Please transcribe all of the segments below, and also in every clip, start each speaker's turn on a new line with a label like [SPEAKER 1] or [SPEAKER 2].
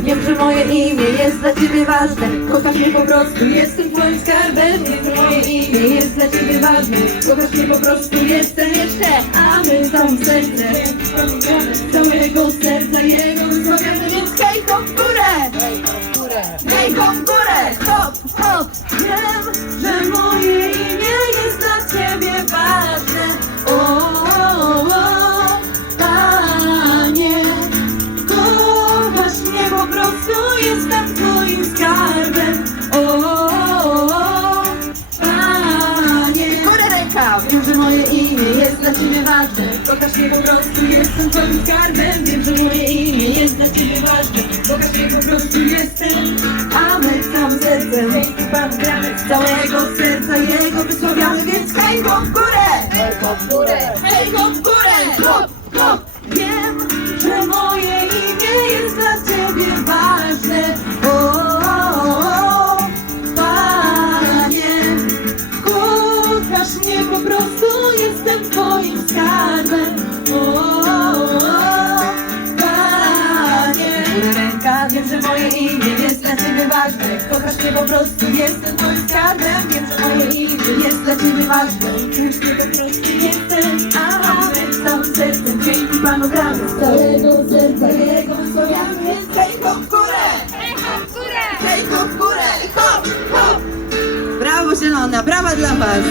[SPEAKER 1] Wiem, że moje imię jest dla ciebie ważne. Kochasz mnie po prostu, jestem twoim skarbem. Wiem, że moje imię jest dla ciebie ważne. Kochasz mnie po prostu, jestem jeszcze A my całe serce Całego serca jestem twoim skarbem O, o, o, Panie Górę ręka! Wiem, że moje imię jest dla ciebie ważne Kochasz mnie po prostu, jestem twoim skarbem Wiem, że moje imię jest dla ciebie ważne Kochasz mnie po prostu, jestem A my całym sercem Pan gramy z całego serca Jego wysławiamy, więc hej, hop w górę! Hej, hop w górę! Hej, hop w górę! Hop, hop! Że moje imię jest dla ciebie ważne Kochasz mnie po prostu, jestem twoim skarbem Wiem, że moje imię jest dla ciebie ważne Kochasz mnie po prostu, jestem A my całym sercem, dzięki Panu gramy Z całego serca Jego wysławiamy Więc hej, hop w górę!
[SPEAKER 2] Hej, hop w górę!
[SPEAKER 1] Hej, hop w górę! Hop, hop! Brawo Zielona, brawa dla Was!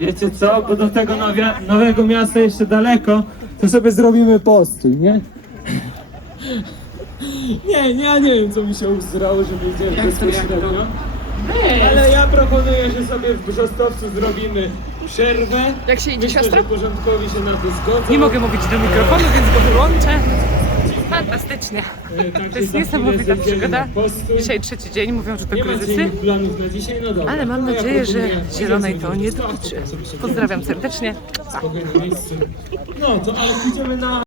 [SPEAKER 3] Wiecie co, bo do tego nowia, nowego miasta jeszcze daleko, to sobie zrobimy postój, nie? Nie, nie, ja nie wiem co mi się uzrało, żeby idziemy bezpośrednio. Ale ja proponuję, że sobie w Brzostowcu zrobimy przerwę.
[SPEAKER 4] Jak się idzie,
[SPEAKER 3] Myślę,
[SPEAKER 4] siostro?
[SPEAKER 3] że porządkowi się na to zgodzą.
[SPEAKER 4] Nie mogę mówić do mikrofonu, więc go wyłączę. Fantastycznie.
[SPEAKER 3] E,
[SPEAKER 4] To jest niesamowita przygoda. Dzisiaj trzeci dzień, mówią, że to kryzysy.
[SPEAKER 3] No.
[SPEAKER 4] Ale mam nadzieję, że zielonej to nie dotyczy. Pozdrawiam serdecznie. Pa.
[SPEAKER 3] No to ale pójdziemy na